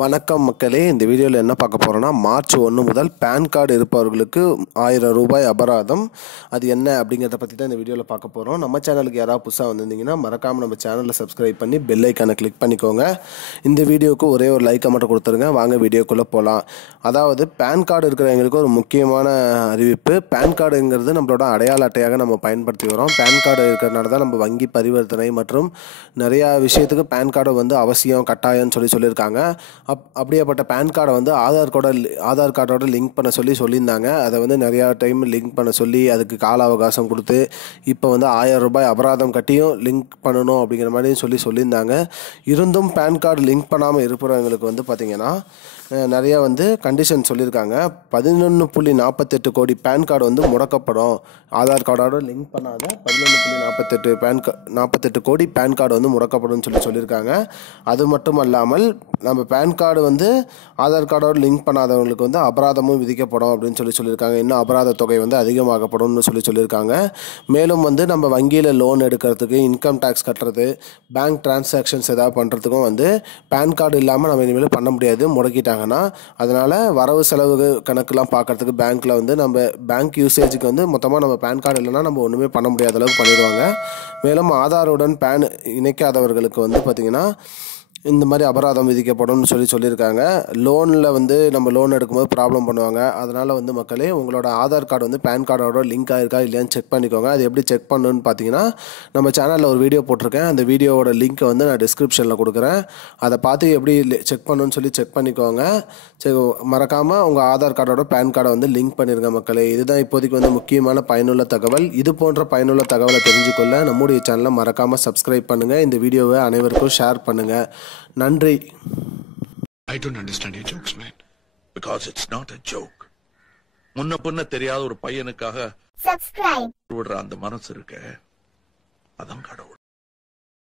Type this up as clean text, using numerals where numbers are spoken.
வணக்கம் மக்களே, இந்த வீடியோவில் என்ன பார்க்க போகிறோன்னா, மார்ச் 1 முதல் பேன் கார்டு இருப்பவர்களுக்கு 1000 ரூபாய் அபராதம். அது என்ன அப்படிங்கிறத பற்றி தான் இந்த வீடியோவில் பார்க்க போகிறோம். நம்ம சேனலுக்கு யாராவது புதுசாக வந்திருந்தீங்கன்னா மறக்காமல் நம்ம சேனலில் சப்ஸ்கிரைப் பண்ணி பெல் ஐக்கானை கிளிக் பண்ணிக்கோங்க. இந்த வீடியோவுக்கு ஒரே ஒரு லைக்கை மட்டும் கொடுத்துருங்க. வாங்க வீடியோக்குள்ளே போகலாம். அதாவது பேன் கார்டு இருக்கிறவங்களுக்கு ஒரு முக்கியமான அறிவிப்பு. பேன் கார்டுங்கிறது நம்மளோட அடையாள அட்டையாக நம்ம பயன்படுத்தி வரோம். பேன் கார்டு இருக்கிறனால தான் நம்ம வங்கி பரிவர்த்தனை மற்றும் நிறையா விஷயத்துக்கு பேன் கார்டு வந்து அவசியம், கட்டாயம்னு சொல்லியிருக்காங்க. அப்படியேப்பட்ட பேன் கார்டை வந்து ஆதார் கார்டோட லிங்க் பண்ண சொல்லியிருந்தாங்க. அதை வந்து நிறையா டைம் லிங்க் பண்ண சொல்லி அதுக்கு கால அவகாசம் கொடுத்து இப்போ வந்து 1000 ரூபாய் அபராதம் கட்டியும் லிங்க் பண்ணணும் அப்படிங்கிற மாதிரி சொல்லியிருந்தாங்க. இருந்தும் பேன் கார்டு லிங்க் பண்ணாமல் இருப்பவங்களுக்கு வந்து பார்த்திங்கன்னா நிறையா வந்து கண்டிஷன் சொல்லியிருக்காங்க. 11.48 கோடி பேன் கார்டு வந்து முடக்கப்படும். ஆதார் கார்டோட லிங்க் பண்ணாத 11.48 கோடி பேன் கார்டு வந்து முடக்கப்படும் சொல்லியிருக்காங்க. அது மட்டும் அல்லாமல் நம்ம பேன் கார்டு வந்து ஆதார் கார்டோட லிங்க் பண்ணாதவங்களுக்கு வந்து அபராதமும் விதிக்கப்படும் அப்படின்னு சொல்லியிருக்காங்க. இன்னும் அபராத தொகை வந்து அதிகமாகப்படும்னு சொல்லியிருக்காங்க. மேலும் வந்து நம்ம வங்கியில் லோன் எடுக்கிறதுக்கு, இன்கம் டேக்ஸ் கட்டுறது, பேங்க் டிரான்சாக்ஷன்ஸ் ஏதாவது பண்ணுறதுக்கும் வந்து பேன் கார்டு இல்லாமல் நம்ம இனிமேல் பண்ண முடியாது, முடக்கிட்டாங்கன்னா. அதனால் வரவு செலவு கணக்கெலாம் பார்க்குறதுக்கு பேங்க்கில் வந்து நம்ம பேங்க் யூசேஜுக்கு வந்து மொத்தமாக நம்ம பேன் கார்டு இல்லைன்னா நம்ம ஒன்றுமே பண்ண முடியாத அளவுக்கு பண்ணிடுவாங்க. மேலும் ஆதாருடன் பேன் இணைக்காதவர்களுக்கு வந்து பார்த்திங்கன்னா இந்த மாதிரி அபராதம் விதிக்கப்படும்னு சொல்லியிருக்காங்க. லோனில் வந்து நம்ம லோன் எடுக்கும்போது ப்ராப்ளம் பண்ணுவாங்க. அதனால் வந்து மக்களே, உங்களோட ஆதார் கார்டு வந்து பேன் கார்டோட லிங்க் ஆகிருக்கா இல்லையான்னு செக் பண்ணிக்கோங்க. அது எப்படி செக் பண்ணணுன்னு பார்த்தீங்கன்னா, நம்ம சேனலில் ஒரு வீடியோ போட்டிருக்கேன். அந்த வீடியோவோட லிங்க்கை வந்து நான் டிஸ்கிரிப்ஷனில் கொடுக்குறேன். அதை பார்த்து எப்படி செக் பண்ணணும்னு செக் பண்ணிக்கோங்க. மறக்காமல் உங்கள் ஆதார் கார்டோட பேன் கார்டை வந்து லிங்க் பண்ணிடுங்க மக்களே. இதுதான் இப்போதைக்கு வந்து முக்கியமான பயனுள்ள தகவல். இது போன்ற பயனுள்ள தகவலை தெரிஞ்சுக்கொள்ள நம்முடைய சேனலை மறக்காமல் சப்ஸ்கிரைப் பண்ணுங்கள். இந்த வீடியோவை அனைவருக்கும் ஷேர் பண்ணுங்கள். நன்றி. I don't understand your jokes, man. Because it's not a joke. முன்ன பின்ன தெரியாத ஒரு பையனுக்காக subscribe விடுற அந்த மனசு இருக்க, அதான் கடவுள்.